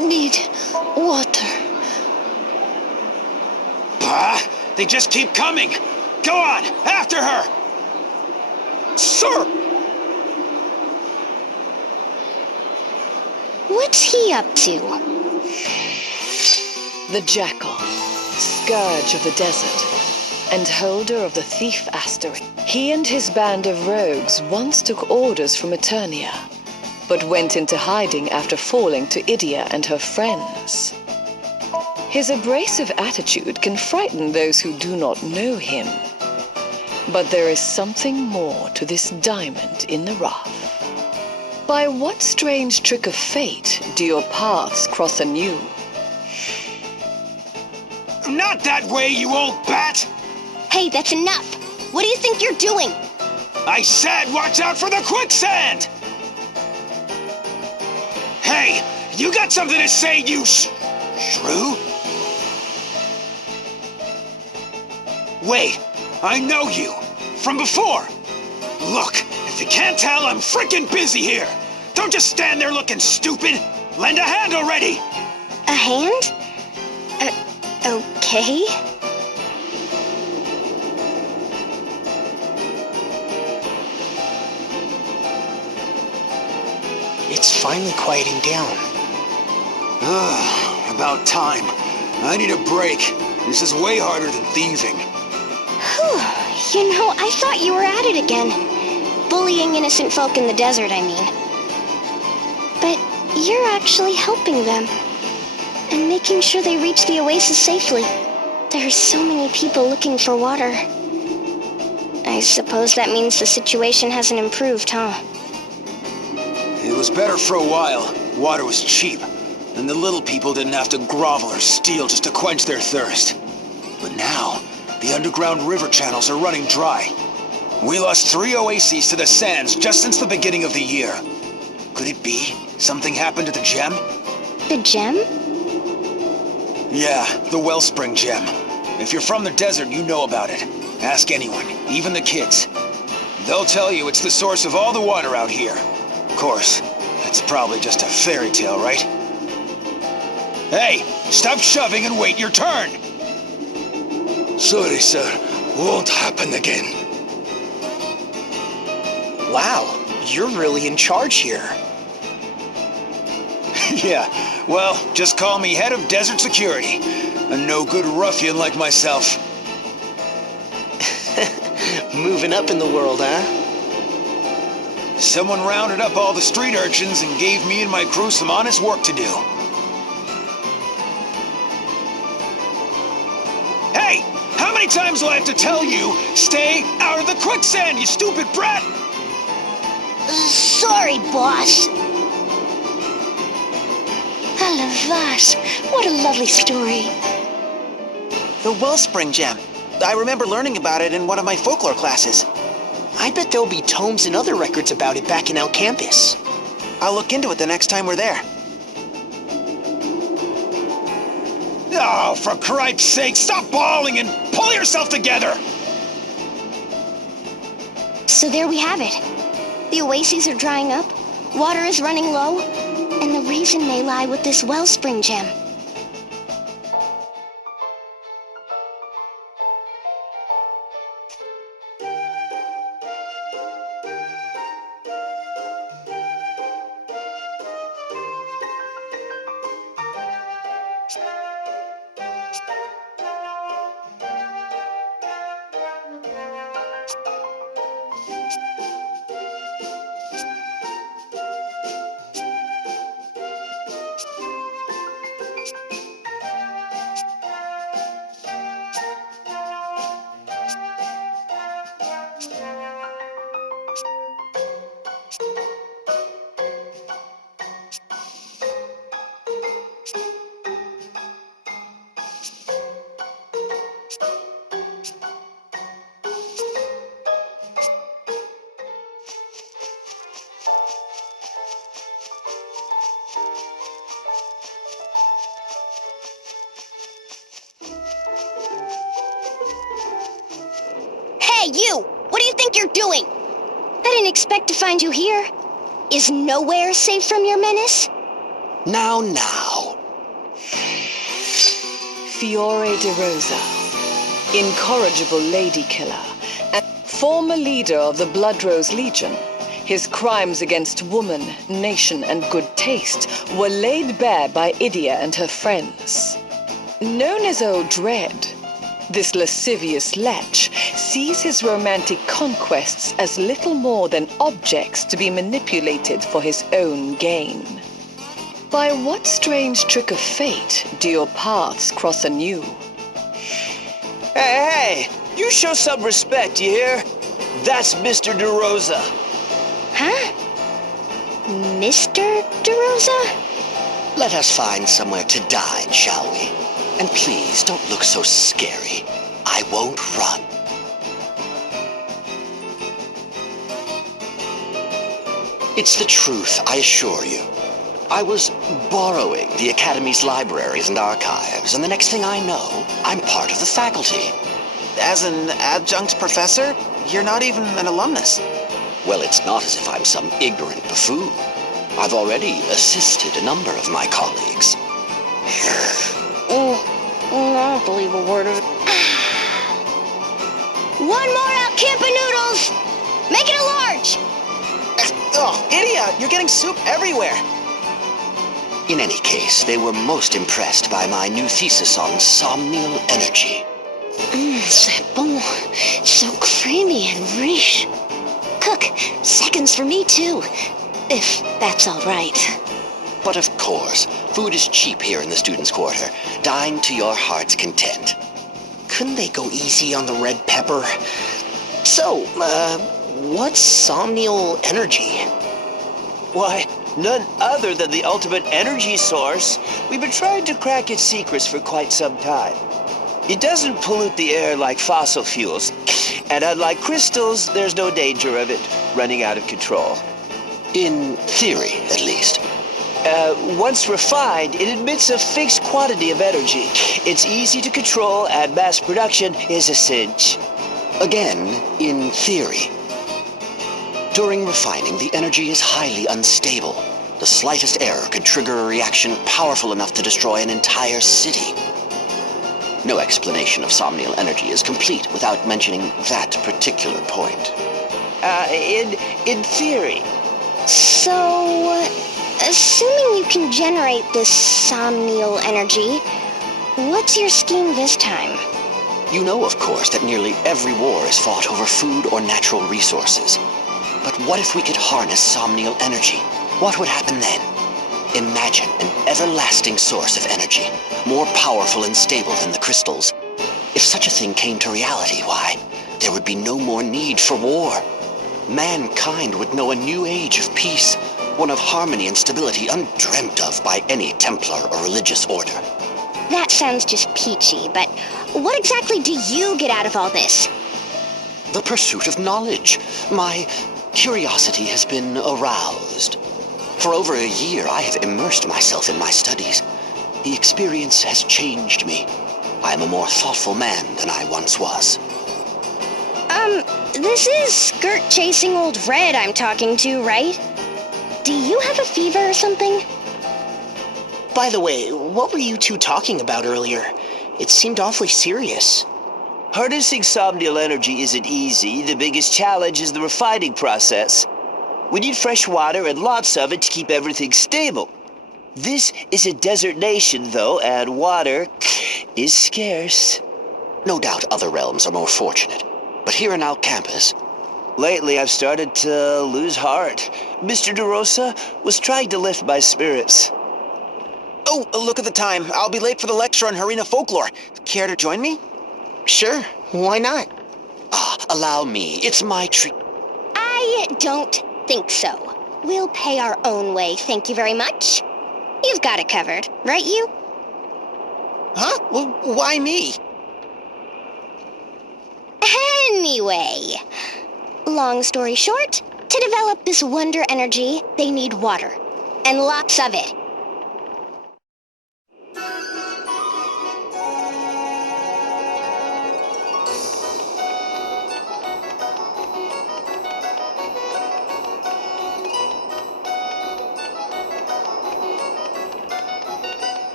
Need water. They just keep coming! Go on! After her! Sir! What's he up to? The Jackal, scourge of the desert, and holder of the thief asterisk. He and his band of rogues once took orders from Eternia, but went into hiding after falling to Idia and her friends. His abrasive attitude can frighten those who do not know him. But there is something more to this diamond in the rough. By what strange trick of fate do your paths cross anew? Not that way, you old bat! Hey, that's enough. What do you think you're doing? I said watch out for the quicksand! Hey, you got something to say, you shrew? Wait, I know you. From before. Look, if you can't tell, I'm freaking busy here. Don't just stand there looking stupid. Lend a hand already. A hand? Okay. It's finally quieting down. About time. I need a break. This is way harder than thieving. Whew. You know, I thought you were at it again. Bullying innocent folk in the desert, I mean. But you're actually helping them. And making sure they reach the oasis safely. There are so many people looking for water. I suppose that means the situation hasn't improved, huh? It was better for a while. Water was cheap. And the little people didn't have to grovel or steal just to quench their thirst. But now, the underground river channels are running dry. We lost 3 oases to the sands just since the beginning of the year. Could it be something happened to the gem? The gem? Yeah, the Wellspring Gem. If you're from the desert, you know about it. Ask anyone, even the kids. They'll tell you it's the source of all the water out here. Of course, it's probably just a fairy tale, right? Hey, stop shoving and wait your turn! Sorry, sir. Won't happen again. Wow, you're really in charge here. Yeah, well, just call me head of desert security. A no-good ruffian like myself. Moving up in the world, huh? Someone rounded up all the street urchins and gave me and my crew some honest work to do. Hey! How many times do I have to tell you, stay out of the quicksand, you stupid brat? Sorry, boss. Alavas, what a lovely story. The Wellspring Gem. I remember learning about it in one of my folklore classes. I bet there'll be tomes and other records about it back in El Campus. I'll look into it the next time we're there. Oh, for cripe's sake, stop bawling and pull yourself together! So there we have it. The oases are drying up, water is running low, and the reason may lie with this Wellspring Gem. Hey, you! What do you think you're doing? I didn't expect to find you here. Is nowhere safe from your menace? Now. Fiore de Rosa, incorrigible lady killer, and former leader of the Blood Rose Legion. His crimes against woman, nation, and good taste were laid bare by Idia and her friends. Known as Old Dread, this lascivious lech sees his romantic conquests as little more than objects to be manipulated for his own gain. By what strange trick of fate do your paths cross anew? Hey, you show some respect, you hear? That's Mr. DeRosa. Huh? Mr. DeRosa? Let us find somewhere to dine, shall we? And please, don't look so scary. I won't run. It's the truth, I assure you. I was borrowing the Academy's libraries and archives, and the next thing I know, I'm part of the faculty. As an adjunct professor, you're not even an alumnus. Well, it's not as if I'm some ignorant buffoon. I've already assisted a number of my colleagues. I don't believe a word of it. One more out camper noodles! Make it a large! Oh, idiot! You're getting soup everywhere! In any case, they were most impressed by my new thesis on Somnial energy. C'est bon. So creamy and rich. Cook, seconds for me too. If that's all right. But of course, food is cheap here in the students' quarter. Dine to your heart's content. Couldn't they go easy on the red pepper? So, what's Somnial energy? Why, none other than the ultimate energy source. We've been trying to crack its secrets for quite some time. It doesn't pollute the air like fossil fuels, and unlike crystals, there's no danger of it running out of control. In theory, at least. Once refined, it emits a fixed quantity of energy. It's easy to control, and mass production is a cinch. Again, in theory. During refining, the energy is highly unstable. The slightest error could trigger a reaction powerful enough to destroy an entire city. No explanation of Somnial energy is complete without mentioning that particular point. In theory. So, assuming you can generate this Somnial energy, what's your scheme this time? You know, of course, that nearly every war is fought over food or natural resources. But what if we could harness Somnial energy? What would happen then? Imagine an everlasting source of energy, more powerful and stable than the crystals. If such a thing came to reality, why, there would be no more need for war. Mankind would know a new age of peace, one of harmony and stability undreamt of by any Templar or religious order. That sounds just peachy, but what exactly do you get out of all this? The pursuit of knowledge. My curiosity has been aroused. For over a year, I have immersed myself in my studies. The experience has changed me. I am a more thoughtful man than I once was. This is skirt-chasing old Red I'm talking to, right? Do you have a fever or something? By the way, what were you two talking about earlier? It seemed awfully serious. Harnessing Somnial energy isn't easy. The biggest challenge is the refining process. We need fresh water and lots of it to keep everything stable. This is a desert nation, though, and water is scarce. No doubt other realms are more fortunate, but here in our campus... Lately, I've started to lose heart. Mr. DeRosa was trying to lift my spirits. Oh, look at the time. I'll be late for the lecture on Harina folklore. Care to join me? Sure, why not? Allow me. It's my treat. I don't think so. We'll pay our own way, thank you very much. You've got it covered, right you? Huh? Well, why me? Anyway, long story short, to develop this wonder energy, they need water. And lots of it.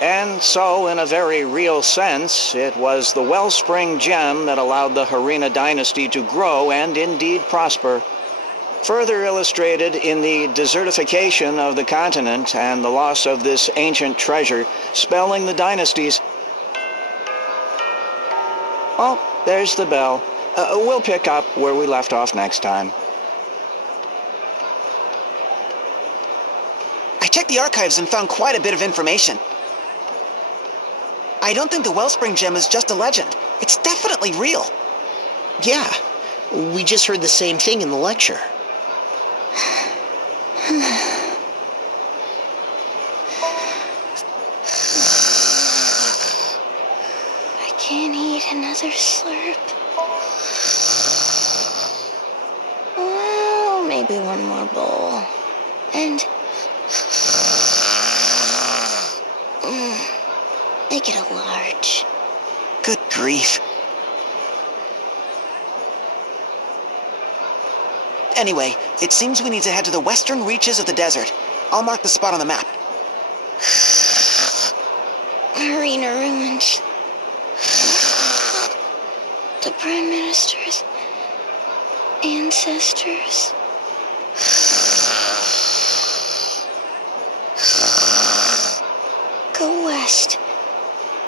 And so, in a very real sense, it was the Wellspring Gem that allowed the Harina dynasty to grow and indeed prosper. Further illustrated in the desertification of the continent and the loss of this ancient treasure, spelling the dynasties. Oh, there's the bell. We'll pick up where we left off next time. checked the archives and found quite a bit of information. I don't think the Wellspring Gem is just a legend. It's definitely real. Yeah, we just heard the same thing in the lecture. I can't eat another slurp. Well, maybe one more bowl. And... make it a large. Good grief. Anyway, it seems we need to head to the western reaches of the desert. I'll mark the spot on the map. Arena ruins. The Prime Minister's ancestors. Go west,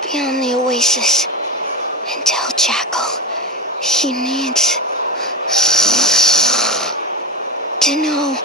beyond the oasis, and tell Jackal he needs to know.